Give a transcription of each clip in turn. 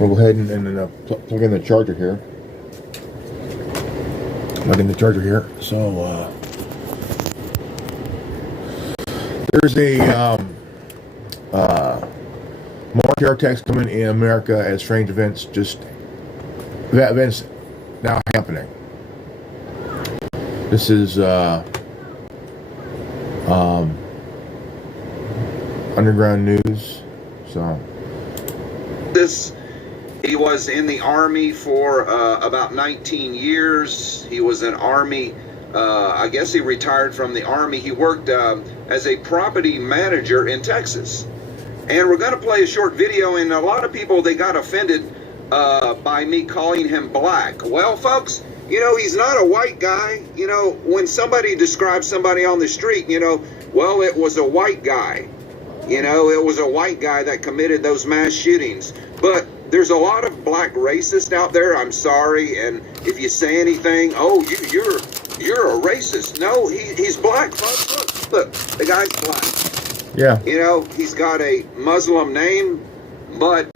We'll go ahead and plug in the charger here. So there's a more terror attacks coming in America as strange events now happening. This is underground news. So he was in the Army for about 19 years. He was an Army, I guess he retired from the Army. He worked as a property manager in Texas. And we're going to play a short video, and a lot of people, they got offended by me calling him black. Well, folks, he's not a white guy. When somebody describes somebody on the street, well, it was a white guy. It was a white guy that committed those mass shootings. But there's a lot of black racists out there. I'm sorry, and if you say anything, oh, you're a racist. No, he's black, folks. Look, the guy's black. Yeah. He's got a Muslim name, but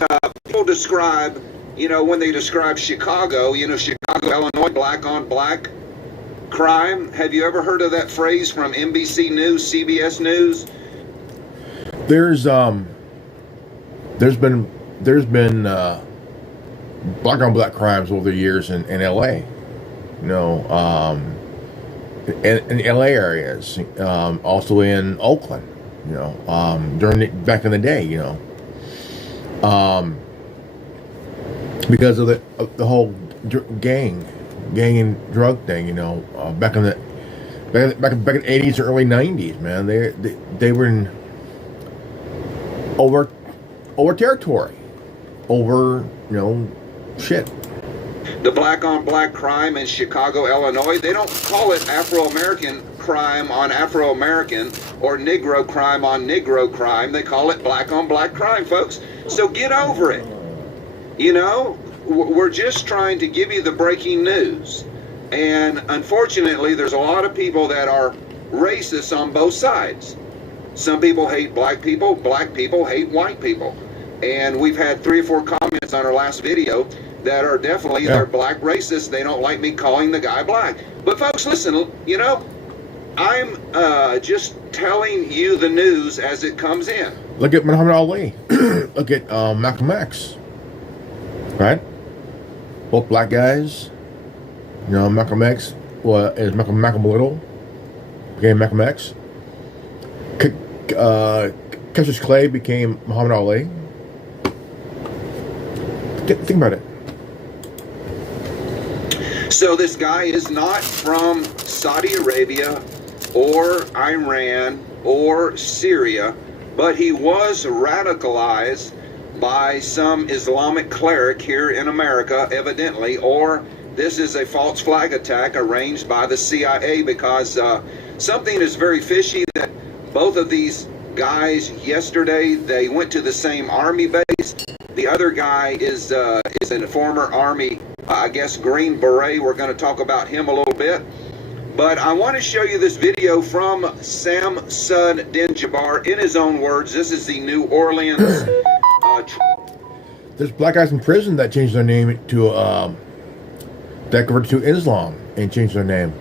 people describe, when they describe Chicago, Chicago, Illinois, black on black crime. Have you ever heard of that phrase from NBC News, CBS News? There's been black on black crimes over the years in LA. In LA areas, also in Oakland. Back in the day, because of the whole gang and drug thing, back in the 80s or early 90s, man, they were in over territory, over shit. The black on black crime in Chicago, Illinois, they don't call it Afro-American crime on Afro-American or Negro crime on Negro crime. They call it black on black crime, folks. So get over it. We're just trying to give you the breaking news. And unfortunately, there's a lot of people that are racist on both sides. Some people hate black people hate white people. And we've had 3 or 4 comments on our last video that are definitely, they're black racists. They don't like me calling the guy black. But folks, listen, I'm just telling you the news as it comes in. Look at Muhammad Ali. Look at Malcolm X. Right? Both black guys. Malcolm X is Malcolm Little. Became Malcolm X. Cassius Clay became Muhammad Ali. Think about it. So this guy is not from Saudi Arabia or Iran or Syria, but he was radicalized by some Islamic cleric here in America, evidently, or this is a false flag attack arranged by the CIA, because something is very fishy that both of these guys yesterday, they went to the same army base. The other guy is a former Army, I guess, Green Beret. We're going to talk about him a little bit. But I want to show you this video from Samsud Din Jabbar. In his own words, this is the New Orleans. There's black guys in prison that changed their name to, that converted to Islam and changed their name.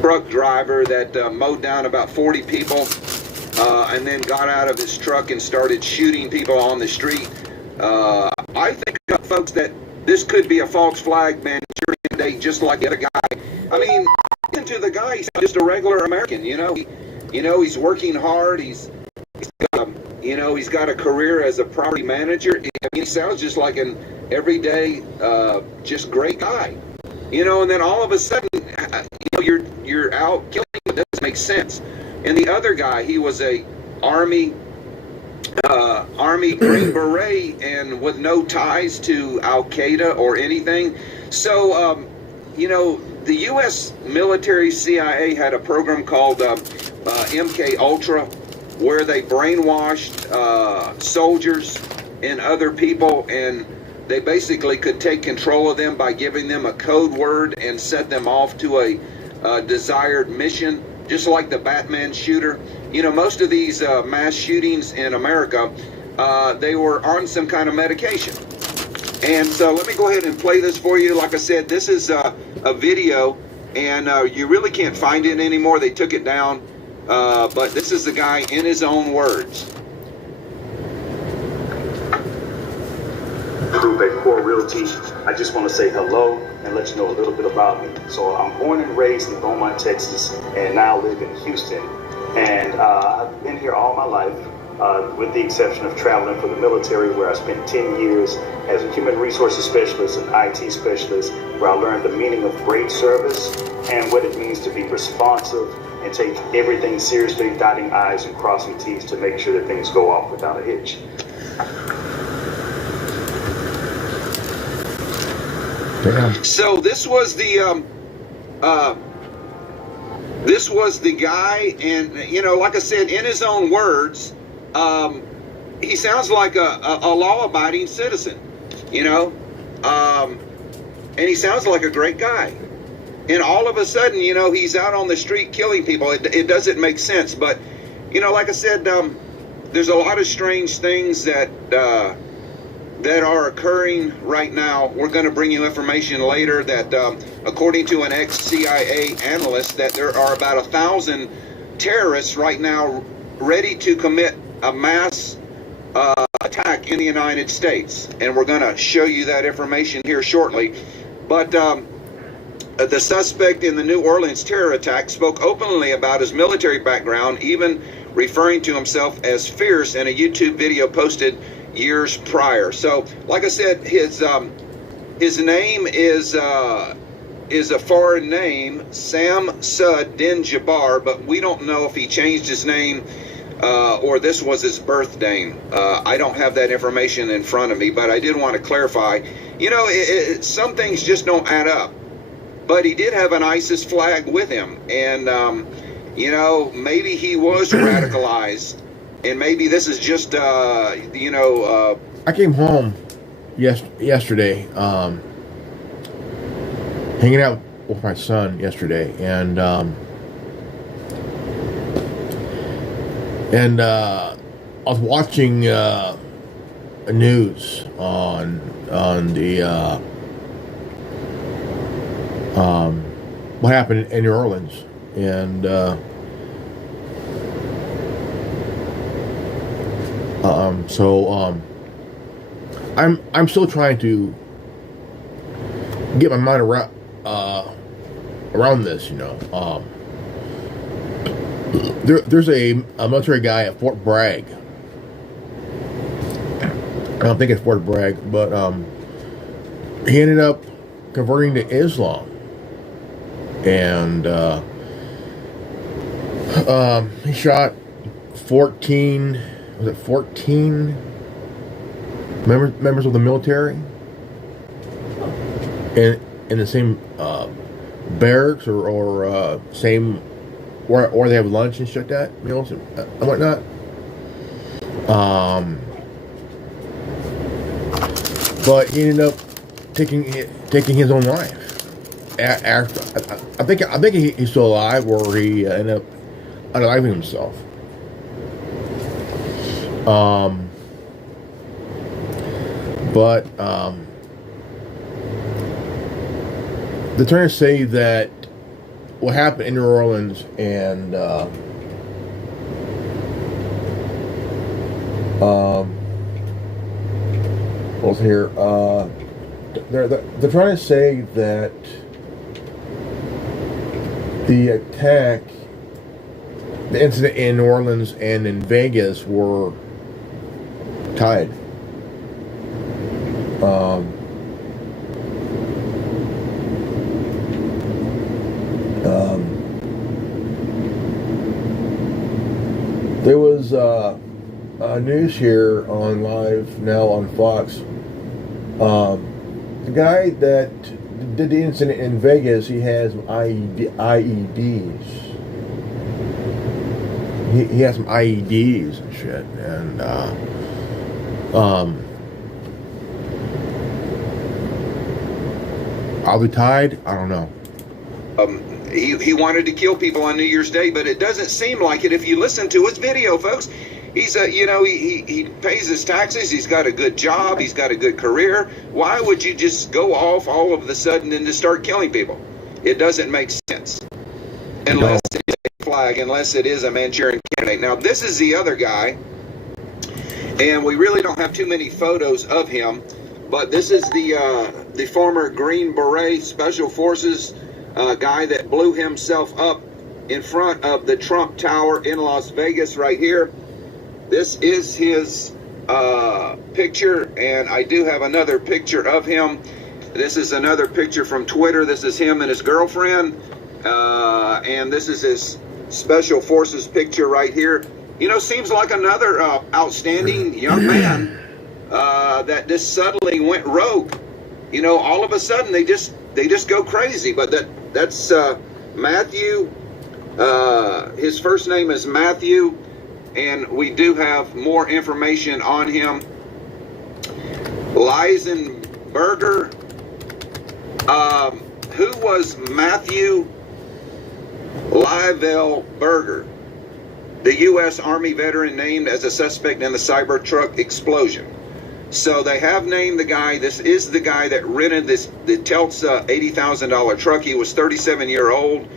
Truck driver that mowed down about 40 people. And then got out of his truck and started shooting people on the street. I think, folks, that this could be a false flag Manchurian date, just like the other guy. I mean, listen to the guy. He's just a regular American. He's working hard. He's got a career as a property manager. I mean, he sounds just like an everyday, just great guy. And then all of a sudden, you're out killing him. It doesn't make sense. And the other guy, he was a Army Green Beret and with no ties to Al-Qaeda or anything. So, the U.S. military CIA had a program called MK Ultra, where they brainwashed soldiers and other people, and they basically could take control of them by giving them a code word and set them off to a desired mission. Just like the Batman shooter. Most of these mass shootings in America, they were on some kind of medication. And so let me go ahead and play this for you. Like I said, this is a video, and you really can't find it anymore. They took it down. But this is the guy in his own words. Group at Core Realty. I just want to say hello and let you know a little bit about me. So I'm born and raised in Beaumont, Texas, and now live in Houston. And I've been here all my life, with the exception of traveling for the military, where I spent 10 years as a human resources specialist and IT specialist, where I learned the meaning of great service and what it means to be responsive and take everything seriously, dotting I's and crossing T's to make sure that things go off without a hitch. Damn. So this was the guy, and you know, like I said, in his own words, he sounds like a law-abiding citizen, you know, and he sounds like a great guy. And all of a sudden, you know, he's out on the street killing people. It doesn't make sense, but you know, like I said, there's a lot of strange things that are occurring right now. We're going to bring you information later that, according to an ex-CIA analyst, that there are about 1,000 terrorists right now ready to commit a mass attack in the United States. And we're going to show you that information here shortly. But the suspect in the New Orleans terror attack spoke openly about his military background, even referring to himself as fierce in a YouTube video posted years prior. So, like I said, his name is a foreign name, Sam Sud Din Jabbar, but we don't know if he changed his name or this was his birth name. I don't have that information in front of me, but I did want to clarify. You know, some things just don't add up. But he did have an ISIS flag with him, and you know, maybe he was radicalized. And maybe this is just, you know... I came home yesterday, hanging out with my son yesterday, and I was watching news on the what happened in New Orleans, and I'm still trying to get my mind around this, you know. There's a military guy at Fort Bragg. I don't think it's Fort Bragg, but he ended up converting to Islam, and he shot 14. Was it 14 members of the military in the same barracks or same where they have lunch and shit that meals and whatnot. But he ended up taking his own life. After I think he's still alive, or he ended up unaliving himself. But they're trying to say that what happened in New Orleans and what's here? They're trying to say that the attack, the incident in New Orleans and in Vegas were tied. There was news here on live now on Fox. The guy that did the incident in Vegas, he has IEDs. He has some IEDs and shit, and are they tied? I don't know. He wanted to kill people on New Year's Day, but it doesn't seem like it if you listen to his video, folks. He's a, he pays his taxes. He's got a good job. He's got a good career. Why would you just go off all of a sudden and just start killing people? It doesn't make sense unless it is a flag, unless it is a Manchurian candidate. Now, this is the other guy, and we really don't have too many photos of him, but this is the former Green Beret Special Forces guy that blew himself up in front of the Trump Tower in Las Vegas right here. This is his picture, and I do have another picture of him. This is another picture from Twitter. This is him and his girlfriend, and this is his Special Forces picture right here. Seems like another outstanding young man that just suddenly went rogue. All of a sudden they just go crazy. But that's Matthew. His first name is Matthew, and we do have more information on him. Leisenberger. Who was Matthew Leisenberger? The U.S. Army veteran named as a suspect in the Cybertruck explosion. So they have named the guy. This is the guy that rented the Telsa $80,000 truck. He was 37-year-old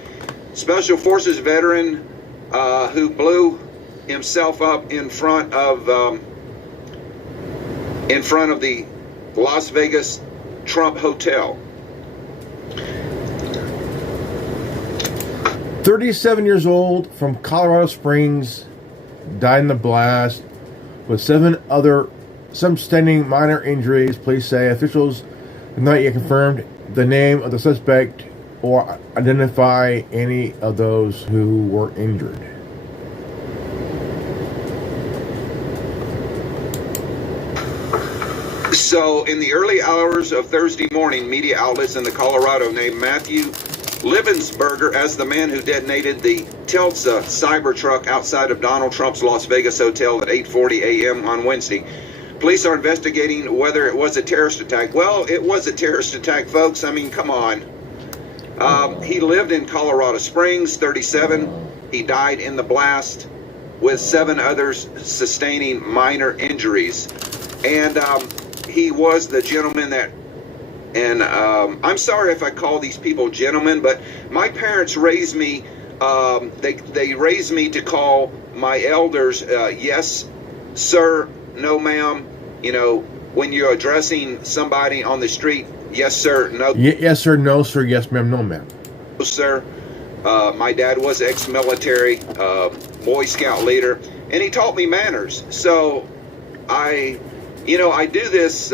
Special Forces veteran who blew himself up in front of the Las Vegas Trump Hotel. 37 years old, from Colorado Springs, died in the blast with seven sustaining minor injuries. Police say officials have not yet confirmed the name of the suspect or identify any of those who were injured. So in the early hours of Thursday morning, media outlets in the Colorado named Matthew Liebensberger as the man who detonated the Telsa Cybertruck outside of Donald Trump's Las Vegas hotel at 8:40 a.m. on Wednesday. Police are investigating whether it was a terrorist attack. Well, it was a terrorist attack, folks. I mean, come on. He lived in Colorado Springs, 37. He died in the blast with 7 others sustaining minor injuries. And he was the gentleman that, and I'm sorry if I call these people gentlemen, but my parents raised me, they raised me to call my elders, yes, sir, no, ma'am. When you're addressing somebody on the street, yes, sir, no. Yes, sir, no, sir, yes, ma'am, no, ma'am. No, sir. My dad was ex-military, Boy Scout leader, and he taught me manners. So I do this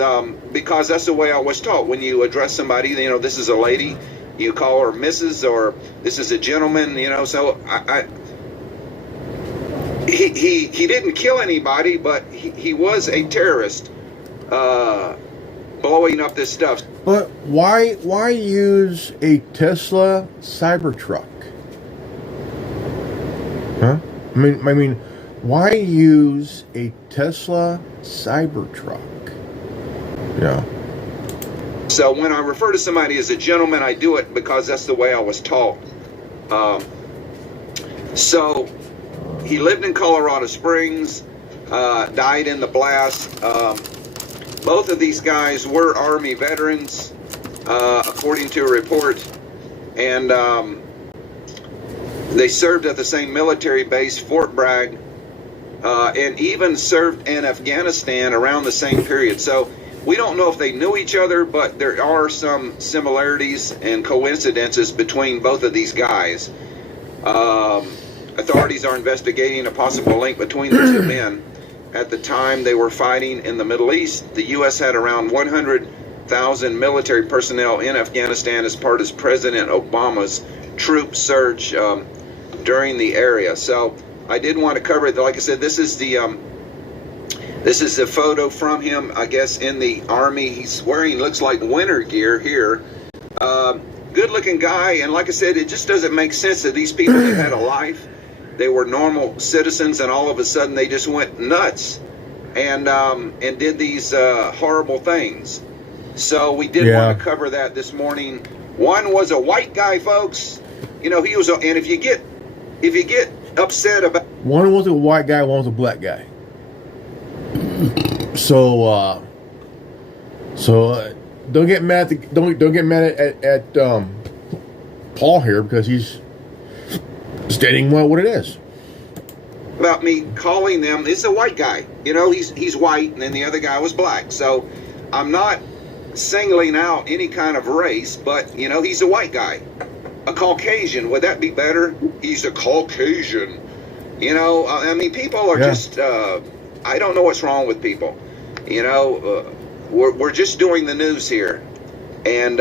because that's the way I was taught. When you address somebody, this is a lady, you call her Mrs. or this is a gentleman, so he didn't kill anybody, but he was a terrorist blowing up this stuff. But why use a Tesla Cybertruck? Huh? I mean, why use a Tesla Cybertruck? Yeah. So when I refer to somebody as a gentleman, I do it because that's the way I was taught. So he lived in Colorado Springs, died in the blast. Both of these guys were Army veterans, according to a report, and they served at the same military base, Fort Bragg, and even served in Afghanistan around the same period. So we don't know if they knew each other, but there are some similarities and coincidences between both of these guys. Authorities are investigating a possible link between the two men. At the time they were fighting in the Middle East, the U.S. had around 100,000 military personnel in Afghanistan as part of President Obama's troop surge during the area. So I did want to cover it. Like I said, this is the photo from him, I guess, in the Army. He's wearing, looks like winter gear here. Good looking guy, and like I said, it just doesn't make sense that these people that had a life, they were normal citizens, and all of a sudden they just went nuts and did these horrible things. So we did want to cover that this morning. One was a white guy, folks. He was, and if you get upset about, one was a white guy, one was a black guy. So don't get mad. Don't get mad at Paul here, because he's stating what it is. About me calling them, it's a white guy. You know, he's white, and then the other guy was black. So I'm not singling out any kind of race, but you know, he's a white guy. A Caucasian, would that be better? He's a Caucasian. You know, I mean, people are just, I don't know what's wrong with people. You know, we're just doing the news here. And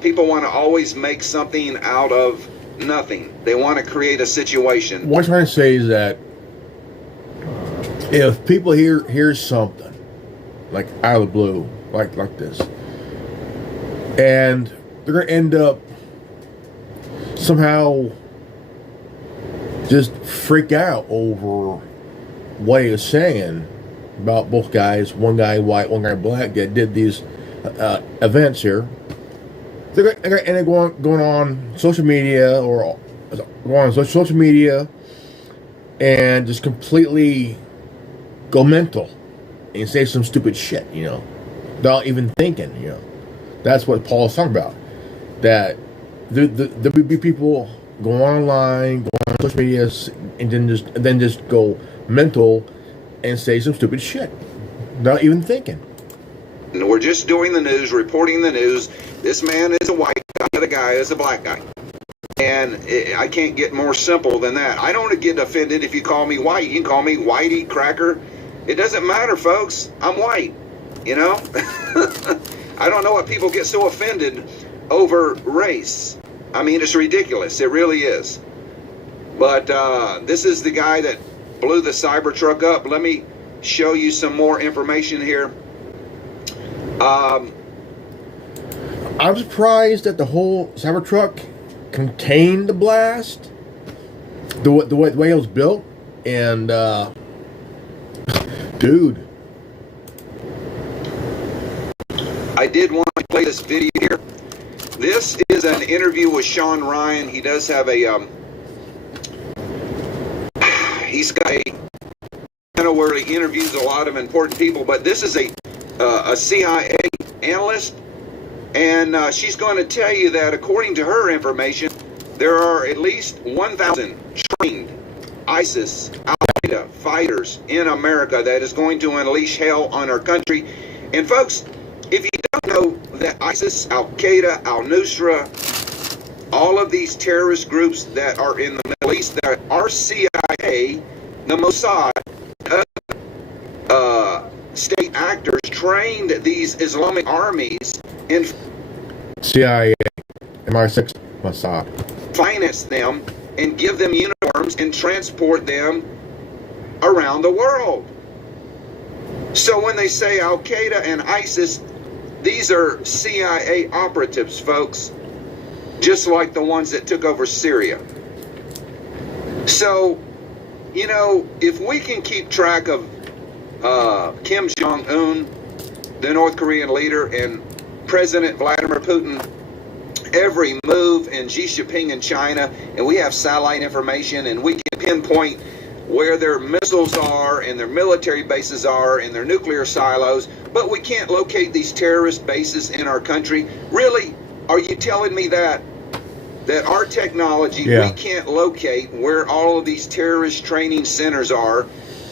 people want to always make something out of nothing. They want to create a situation. What I'm trying to say is that if people hear something, like out of the blue, like this, and they're going to end up somehow just freak out over what he was saying about both guys, one guy white, one guy black, that did these events here. They're going to end up going on social media, or go on social media and just completely go mental and say some stupid shit, you know, without even thinking, you know. That's what Paul's talking about. That there would be people go online, go on social media, and then just go mental and say some stupid shit without even thinking. And we're just doing the news, reporting the news. This man is a white guy, the other guy is a black guy. And I can't get more simple than that. I don't get offended if you call me white. You can call me whitey, cracker. It doesn't matter, folks. I'm white, you know? I don't know why people get so offended over race. I mean, it's ridiculous. It really is. But this is the guy that blew the Cybertruck up. Let me show you some more information here. I'm surprised that the whole Cybertruck contained the blast, the way it was built, and dude, I did want to play this video here. This is an interview with Sean Ryan. He does have a he's got a channel where he interviews a lot of important people, but this is a CIA analyst, and she's going to tell you that according to her information, there are at least 1,000 trained ISIS, Al-Qaeda fighters in America that is going to unleash hell on our country. And folks, if you don't know that ISIS, Al-Qaeda, Al-Nusra, all of these terrorist groups that are in the Middle East, that are CIA, the Mossad, state actors trained these Islamic armies in CIA, MI6, Mossad, finance them and give them uniforms and transport them around the world. So when they say Al-Qaeda and ISIS, these are CIA operatives, folks, just like the ones that took over Syria. So, you know, if we can keep track of Kim Jong-un, the North Korean leader, and President Vladimir Putin, every move, in Xi Jinping in China, and we have satellite information, and we can pinpoint where their missiles are and their military bases are and their nuclear silos, but we can't locate these terrorist bases in our country. Really? Are you telling me that our technology, we can't locate where all of these terrorist training centers are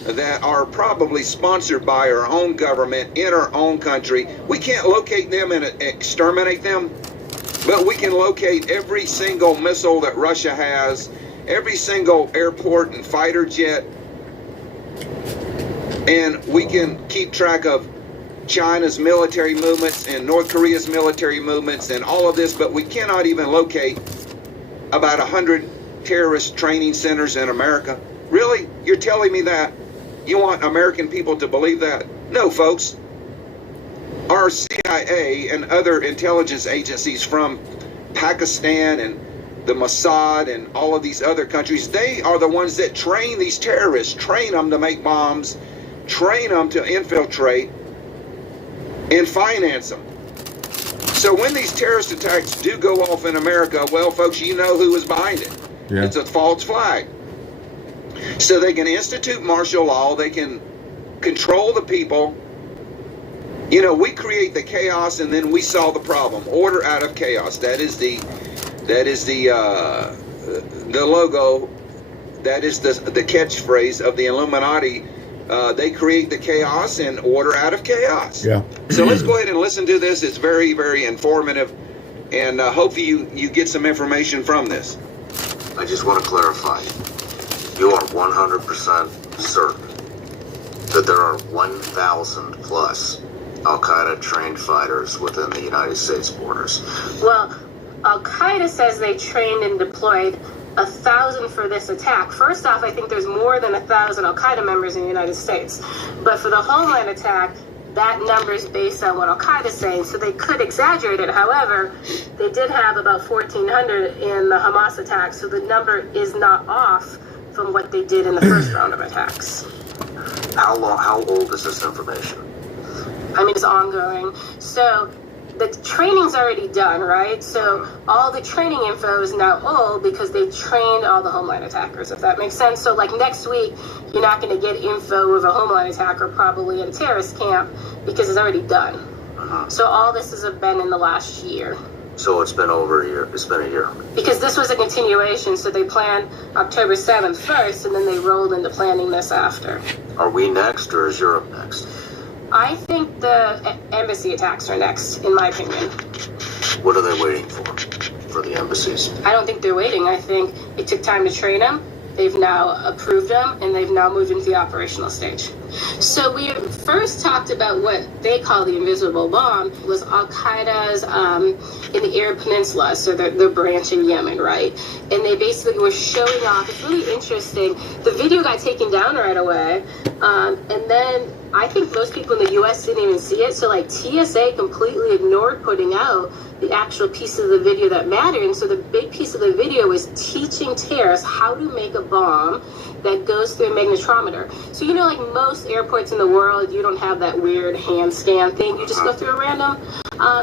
that are probably sponsored by our own government in our own country? We can't locate them and exterminate them, but we can locate every single missile that Russia has, every single airport and fighter jet, and we can keep track of China's military movements and North Korea's military movements and all of this, but we cannot even locate about 100 terrorist training centers in America. Really? You're telling me that? You want American people to believe that? No, folks. Our CIA and other intelligence agencies from Pakistan and the Mossad and all of these other countries, they are the ones that train these terrorists, train them to make bombs, train them to infiltrate, and finance them. So when these terrorist attacks do go off in America, well, folks, you know who is behind it. Yeah. It's a false flag. So they can institute martial law, they can control the people, You know, we create the chaos and then we solve the problem. Order out of chaos. That is the logo. That is the catchphrase of the Illuminati. They create the chaos and order out of chaos. Yeah. So let's go ahead and listen to this. It's very, very informative, and hopefully you get some information from this. I just want to clarify. You are 100% certain that there are 1,000 plus Al-Qaeda trained fighters within the United States borders. Well, Al-Qaeda says they trained and deployed 1,000 for this attack. First off, I think there's more than 1,000 Al-Qaeda members in the United States. But for the Homeland attack, that number is based on what Al-Qaeda is saying, so they could exaggerate it. However, they did have about 1,400 in the Hamas attack, so the number is not off from what they did in the first round of attacks. How old is this information? I mean, it's ongoing. So the training's already done, right? So all the training info is now old because they trained all the Homeland attackers, if that makes sense. So like next week, you're not going to get info of a Homeland attacker probably at a terrorist camp because it's already done. So all this has been in the last year. So it's been over a year. It's been a year. Because this was a continuation, so they planned October 7th first, and then they rolled into planning this after. Are we next, or is Europe next? I think the embassy attacks are next, in my opinion. What are they waiting for the embassies? I don't think they're waiting. I think it took time to train them. They've now approved them, and they've now moved into the operational stage. So we first talked about what they call the invisible bomb, was Al-Qaeda's in the Arab Peninsula, so their branch in Yemen, right? And they basically were showing off. It's really interesting. The video got taken down right away, and then I think most people in the U.S. didn't even see it. So like TSA completely ignored putting out the actual piece of the video that mattered. And so the big piece of the video was teaching terrorists how to make a bomb that goes through a magnetometer. So you know, like most airports in the world, you don't have that weird hand scan thing. You just go through a random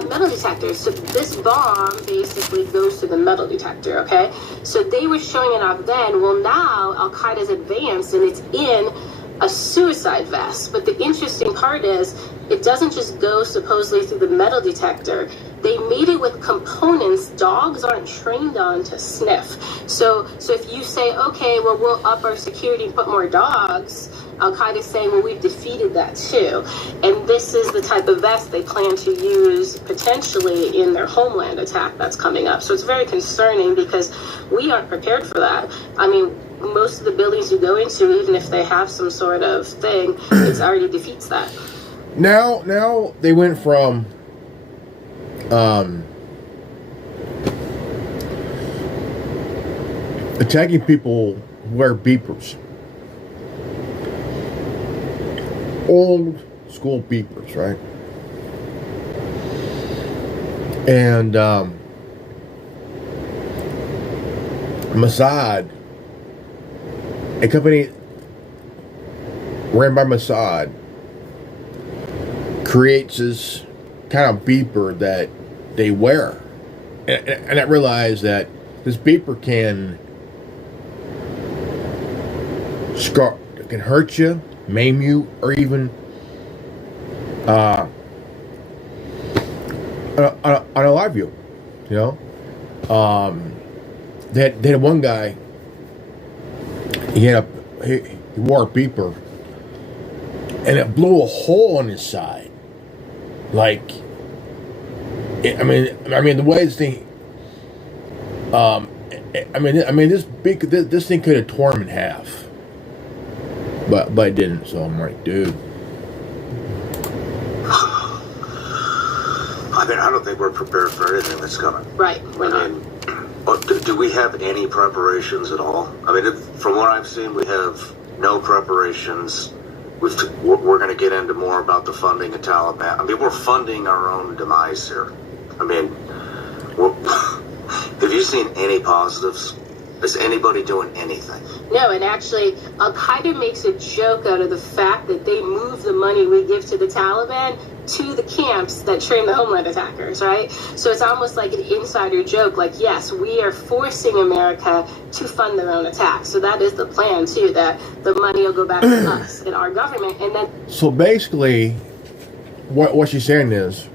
metal detector. So this bomb basically goes through the metal detector, okay? So they were showing it off then. Well, now Al-Qaeda's advanced and it's in a suicide vest. But the interesting part is it doesn't just go supposedly through the metal detector. They made it with components dogs aren't trained on to sniff. So if you say, okay, well, we'll up our security and put more dogs, Al-Qaeda is saying, well, we've defeated that too. And this is the type of vest they plan to use potentially in their Homeland attack that's coming up. So it's very concerning because we aren't prepared for that. I mean, most of the buildings you go into, even if they have some sort of thing, it already defeats that. Now they went from attacking people who wear beepers, old school beepers, right? And Mossad, a company ran by Mossad, creates this kind of beeper that they wear. And I realized that this beeper can hurt you, maim you, or even unalive you. You know, they had one guy. He wore a beeper, and it blew a hole in his side. Like, I mean, the way this thing. This thing could have torn him in half, but it didn't. So I'm like, dude. I mean, I don't think we're prepared for anything that's coming. Right, we're not. Do we have any preparations at all? I mean, from what I've seen, we have no preparations. We're going to get into more about the funding of Taliban. I mean, we're funding our own demise here. I mean, have you seen any positives? Is anybody doing anything? No, and actually, Al-Qaeda makes a joke out of the fact that they move the money we give to the Taliban to the camps that train the Homeland attackers, right? So it's almost like an insider joke, like, yes, we are forcing America to fund their own attacks. So that is the plan, too, that the money will go back to us and our government. And then. So basically, what she's saying is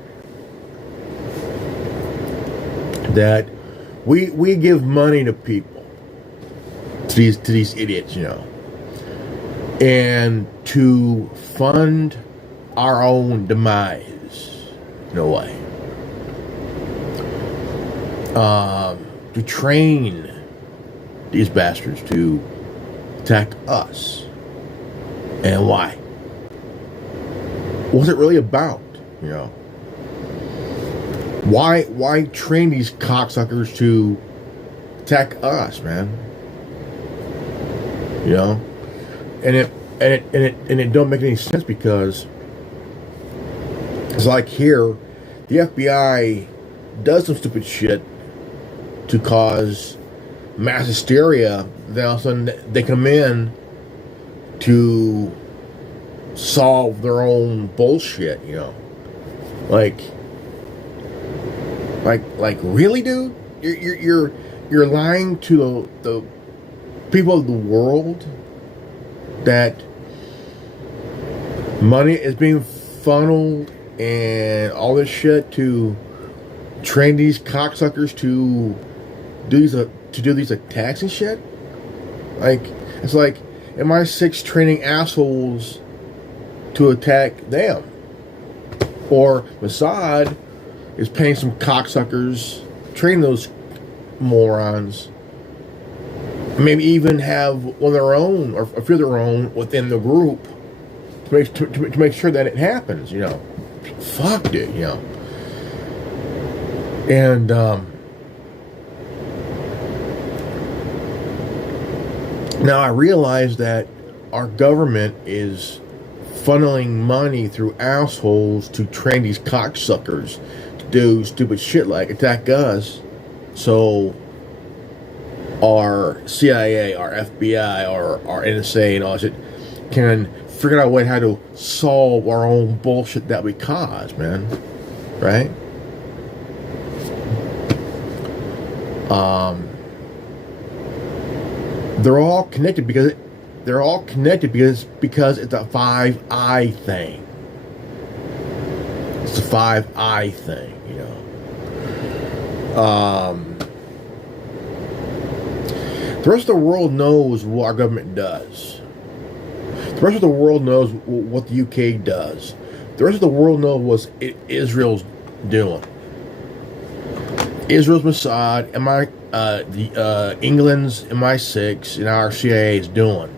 that we give money to people, to these idiots, you know, and to fund our own demise in a way. To train these bastards to attack us. And why? What's it really about, you know? Why train these cocksuckers to attack us, man? You know? And it don't make any sense, because it's like here, the FBI does some stupid shit to cause mass hysteria. Then all of a sudden they come in to solve their own bullshit, you know. Like really, dude? You're lying to the people of the world that money is being funneled and all this shit to train these cocksuckers to do these attacks and shit. Like, it's like MI6 training assholes to attack them, or Mossad is paying some cocksuckers, train those morons, maybe even have one of their own or a few of their own within the group to make sure that it happens, you know. Fuck it, you know. And now I realize that our government is funneling money through assholes to train these cocksuckers to do stupid shit like attack us, so our CIA, our FBI, our NSA and all that shit can figure out a way how to solve our own bullshit that we cause, man. Right? They're all connected because it's a 5 thing. It's a 5 thing, you know. The rest of the world knows what our government does. The rest of the world knows what the UK does. The rest of the world knows what Israel's doing. Israel's Mossad, England's MI6, and our CIA is doing.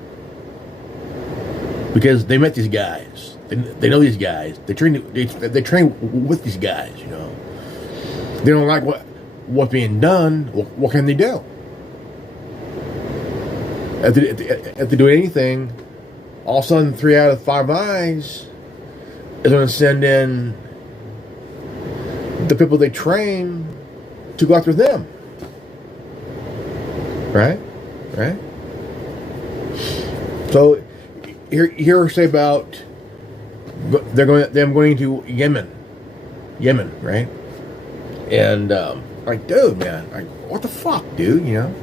Because they met these guys. They know these guys. They train with these guys, you know. They don't like what's being done. What can they do? If they do anything, all of a sudden 3 out of 5 eyes is going to send in the people they train to go after them. Right? So here say about them going to Yemen, right? And like, dude, man, like, what the fuck, dude? You know.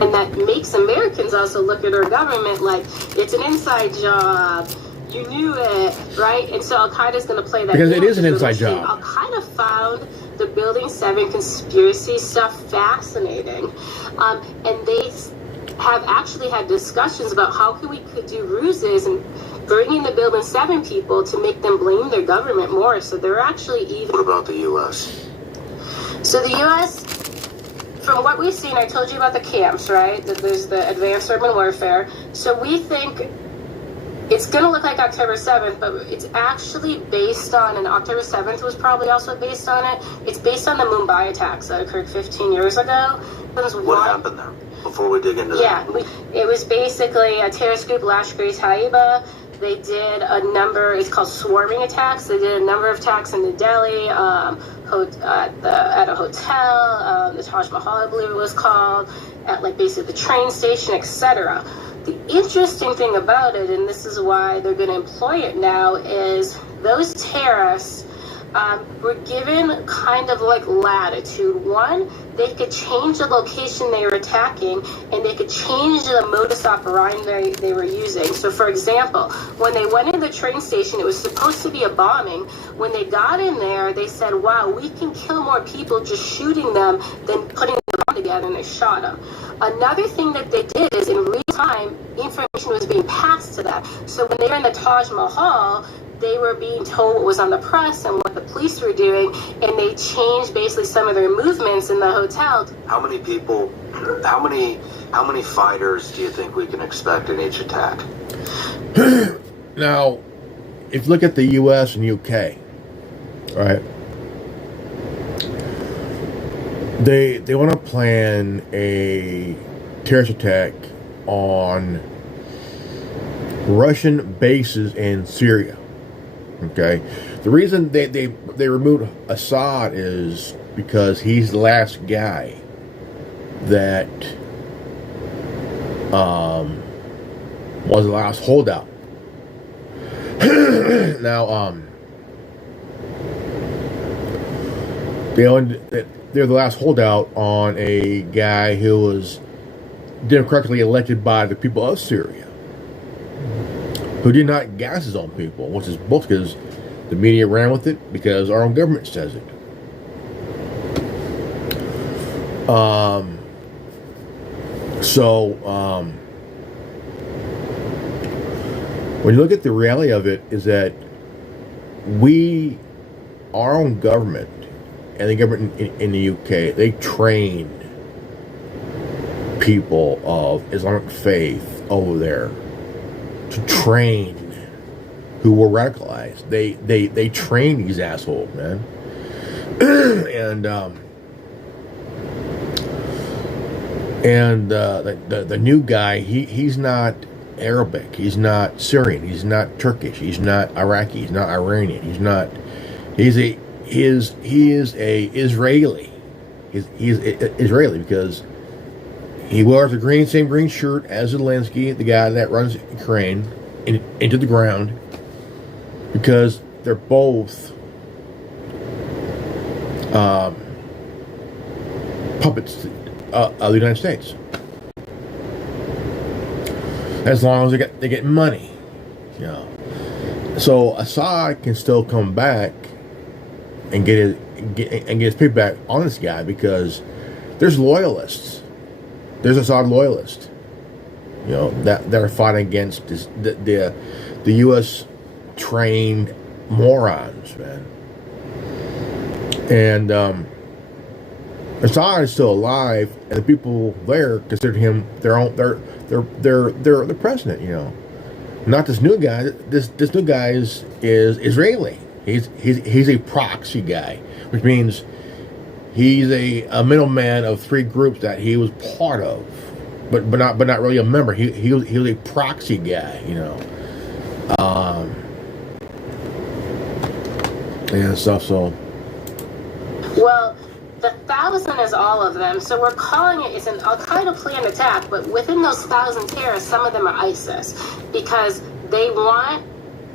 And that makes Americans also look at our government like it's an inside job. You knew it, right? And so Al-Qaeda's going to play that because game. It is an inside job. Al-Qaeda found the Building 7 conspiracy stuff fascinating. And they have actually had discussions about how we could do ruses and bringing the Building 7 people to make them blame their government more. So they're actually even... What about the U.S.? So the U.S., from what we've seen, I told you about the camps, right? That there's the advanced urban warfare. So we think it's going to look like October 7th, but it's actually based on, and October 7th was probably also based on it, it's based on the Mumbai attacks that occurred 15 years ago. What happened there? Before we dig into that. Yeah, it was basically a terrorist group, Lashkar-e-Taiba. They did a number, it's called swarming attacks. They did a number of attacks in New Delhi, at a hotel, the Taj Mahal, I believe it was called, at like basically the train station, etc. The interesting thing about it, and this is why they're going to employ it now, is those terrorists were given kind of like latitude. One, they could change the location they were attacking, and they could change the modus operandi they were using. So for example, when they went in the train station, it was supposed to be a bombing. When they got in there, they said, wow, we can kill more people just shooting them than putting the bomb together, and they shot them. Another thing that they did is in real time, information was being passed to them. So when they were in the Taj Mahal, they were being told what was on the press and what the police were doing, and they changed basically some of their movements in the hotel. How many people, how many fighters do you think we can expect in each attack? Now, if you look at the U.S. and UK, right, they want to plan a terrorist attack on Russian bases in Syria. Okay, the reason they removed Assad is because he's the last guy that was the last holdout. Now, they're the last holdout on a guy who was democratically elected by the people of Syria, who did not gas his own people, which is both because the media ran with it, because our own government says it. When you look at the reality of it, is that our own government, and the government in the UK, they train people of Islamic faith over there to train who were radicalized. They train these assholes, man. and the new guy, he's not Arabic, he's not Syrian, he's not Turkish, he's not Iraqi, he's not Iranian, he is a Israeli. He's Israeli because he wears the same green shirt as Zelensky, the guy that runs Ukraine into the ground, because they're both puppets of the United States. As long as they get money, you know. So Assad can still come back and get his payback on this guy, because there's loyalists. There's Assad loyalists, you know, that are fighting against the U.S. trained morons, man. And Assad is still alive, and the people there consider him their president, you know. Not this new guy. This new guy is Israeli. He's a proxy guy, which means he's a middleman of three groups that he was part of, but not really a member. He was a proxy guy, you know. And stuff. So, well, the 1,000 is all of them. So we're calling it's an Al-Qaeda planned attack, but within those 1,000 terrorists, some of them are ISIS, because they want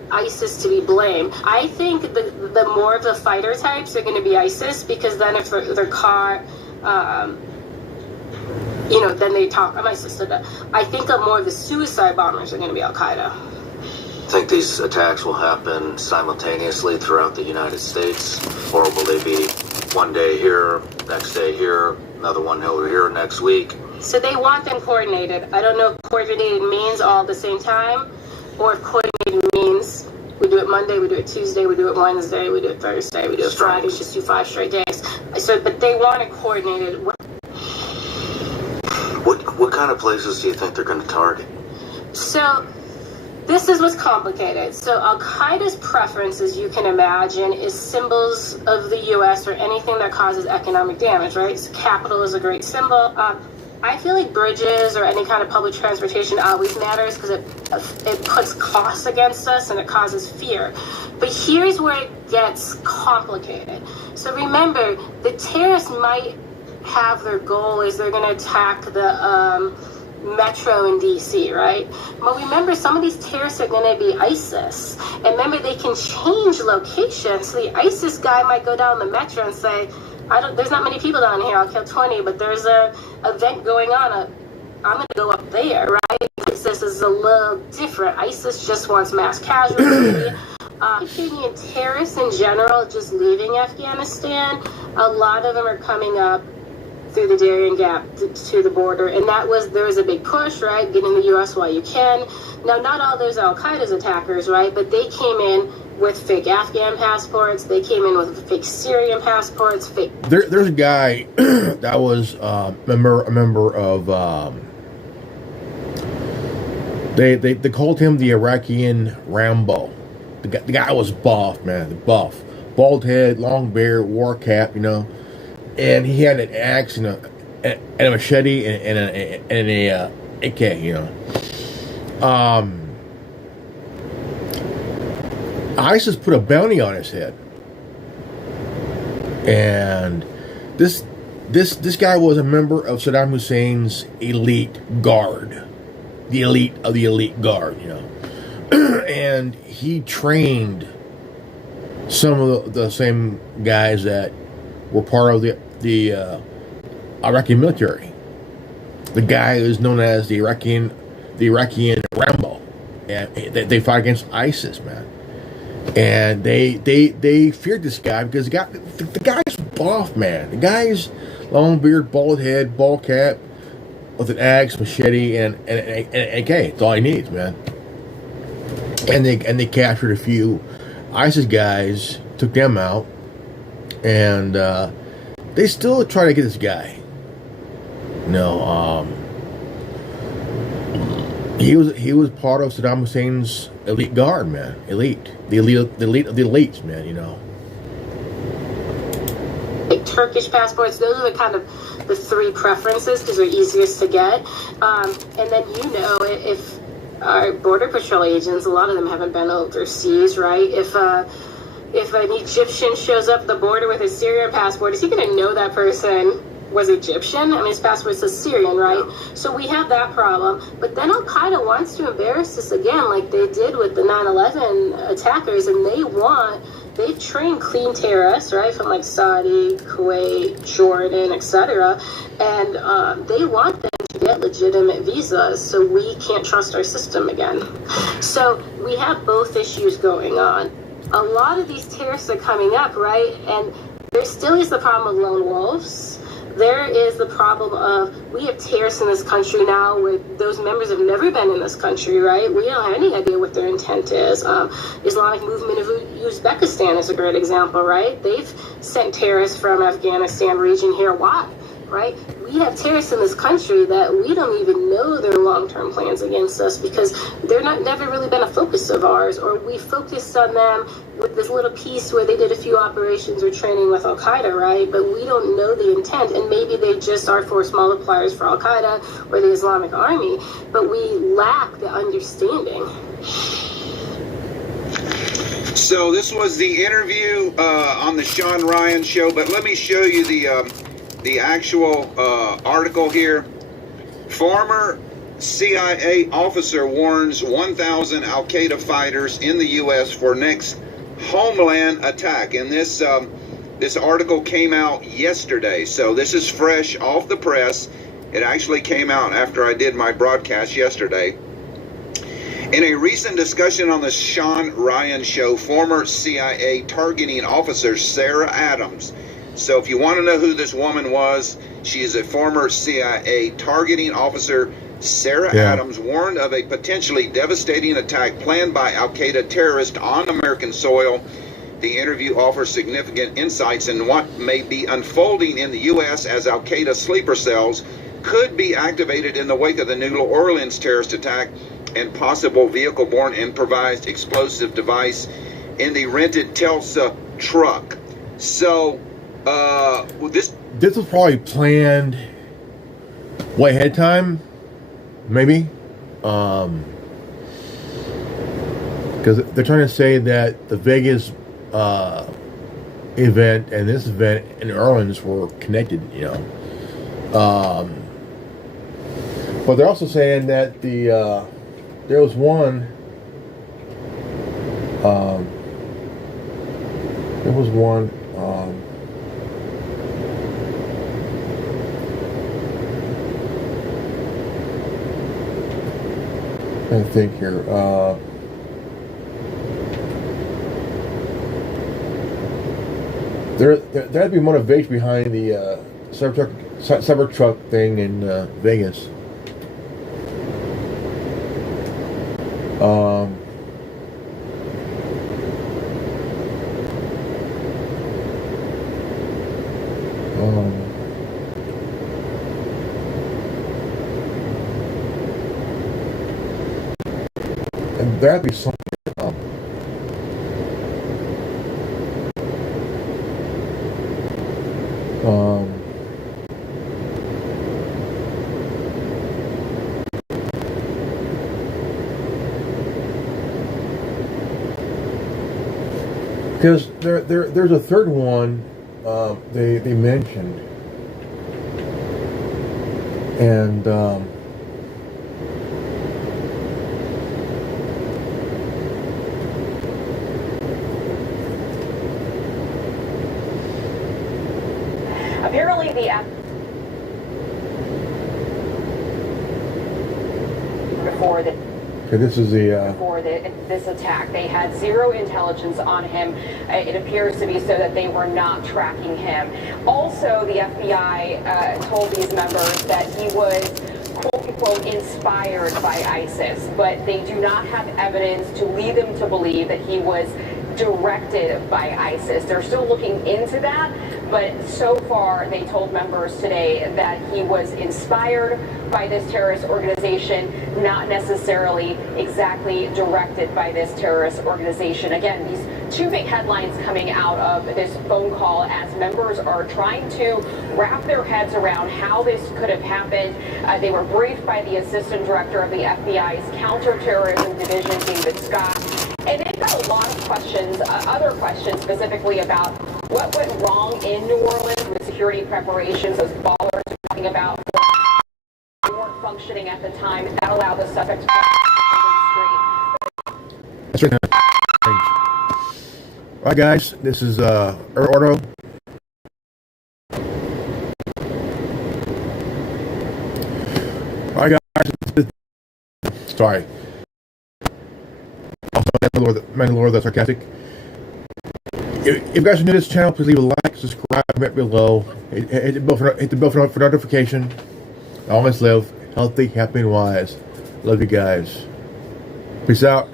ISIS to be blamed. I think the more of the fighter types are going to be ISIS, because then if they're caught, you know, then they talk. I'm ISIS. I think more of the suicide bombers are going to be Al-Qaeda. I think these attacks will happen simultaneously throughout the United States, or will they be one day here, next day here, another one over here next week? So they want them coordinated. I don't know if coordinated means all at the same time, or if coordinated means we do it Monday, we do it Tuesday, we do it Wednesday, we do it Thursday, we do it Friday, just do 5 straight days. So, but they want it coordinated. What kind of places do you think they're going to target? So, this is what's complicated. So Al-Qaeda's preference, as you can imagine, is symbols of the U.S. or anything that causes economic damage, right? So Capitol is a great symbol. I feel like bridges or any kind of public transportation always matters, because it puts costs against us and it causes fear. But here's where it gets complicated. So remember, the terrorists might have their goal is they're going to attack the Metro and DC, right? But remember, some of these terrorists are going to be ISIS. And remember, they can change location. So the ISIS guy might go down the Metro and say, there's not many people down here, I'll kill 20, but there's a event going on. I'm going to go up there, right? ISIS is a little different. ISIS just wants mass casualty. Afghan terrorists in general just leaving Afghanistan, a lot of them are coming up through the Darien Gap to the border, and there was a big push, right? Get in the U.S. while you can. Now, not all those Al-Qaeda's attackers, right? But they came in with fake Afghan passports. They came in with fake Syrian passports. There's a guy that was a member of. They called him the Iraqi Rambo. The guy was buff, man. Buff, bald head, long beard, wore a cap, and he had an axe and a machete and a AK, ISIS put a bounty on his head, and this guy was a member of Saddam Hussein's elite guard, the elite of the elite guard, and he trained some of the same guys that were part of the Iraqi military. The guy is known as the Iraqi Rambo, and they fought against ISIS, man. And they feared this guy because the guy's buff, man. The guy's long beard, bald head, bald cap, with an axe, machete, and AK. That's all he needs, man. And they captured a few ISIS guys, took them out, and they still try to get this guy. He was part of Saddam Hussein's elite guard, man. The elite of the elites, man. Like Turkish passports, those are the kind of the three preferences because they're easiest to get. And then if our border patrol agents, a lot of them haven't been overseas, right? If an Egyptian shows up at the border with a Syrian passport, is he going to know that person was Egyptian? I mean, his passport says Syrian, right? So we have that problem. But then Al-Qaeda wants to embarrass us again, like they did with the 9/11 attackers, and they've trained clean terrorists, right, from like Saudi, Kuwait, Jordan, etc., and they want them to get legitimate visas, so we can't trust our system again. So we have both issues going on. A lot of these terrorists are coming up, right, and there still is the problem of lone wolves. There is the problem of we have terrorists in this country now where those members have never been in this country, right? We don't have any idea what their intent is. Islamic movement of Uzbekistan is a great example, right? They've sent terrorists from Afghanistan region here. Why? Right? We have terrorists in this country that we don't even know their long-term plans against us because they're never really been a focus of ours, or we focused on them with this little piece where they did a few operations or training with Al-Qaeda, right? But we don't know the intent, and maybe they just are force multipliers for Al-Qaeda or the Islamic Army, but we lack the understanding. So this was the interview on the Sean Ryan show, but let me show you the actual article here. Former CIA officer warns 1,000 Al-Qaeda fighters in the U.S. for next homeland attack. And this article came out yesterday, so this is fresh off the press. It actually came out after I did my broadcast yesterday. In a recent discussion on the Sean Ryan show, former CIA targeting officer Sarah Adams. So if you want to know who this woman was, she is a former CIA targeting officer. Sarah Adams warned of a potentially devastating attack planned by Al-Qaeda terrorists on American soil. The interview offers significant insights in what may be unfolding in the U.S. as Al-Qaeda sleeper cells could be activated in the wake of the New Orleans terrorist attack and possible vehicle-borne improvised explosive device in the rented Tulsa truck. So this was probably planned way ahead of time, maybe, because they're trying to say that the Vegas event and this event in New Orleans were connected, But they're also saying that there was one. There was one. I think here. There'd be motivation behind the Cybertruck thing in Vegas. And that'd be something. Because there's a third one they mentioned, and apparently before this attack, they had zero intelligence on him. It appears to be so that they were not tracking him. Also, the FBI told these members that he was quote unquote inspired by ISIS, but they do not have evidence to lead them to believe that he was directed by ISIS. They're still looking into that, but so far they told members today that he was inspired by this terrorist organization, not necessarily exactly directed by this terrorist organization. Again, these two big headlines coming out of this phone call as members are trying to wrap their heads around how this could have happened. They were briefed by the Assistant Director of the FBI's Counterterrorism Division, David Scott. And they've got a lot of questions, other questions specifically about what went wrong in New Orleans with security preparations. Those ballers are talking about they weren't functioning at the time. That allowed the suspect to That's right. All right, guys, this is Ordo. All right, guys. Sorry. Also, Mandalore, that's sarcastic. If you guys are new to this channel, please leave a like, subscribe, comment below. Hit the bell for notification. Always live healthy, happy, and wise. Love you guys. Peace out.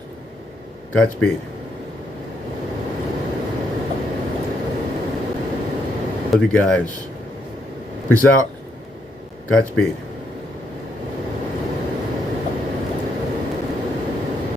Godspeed. Love you guys. Peace out. Godspeed.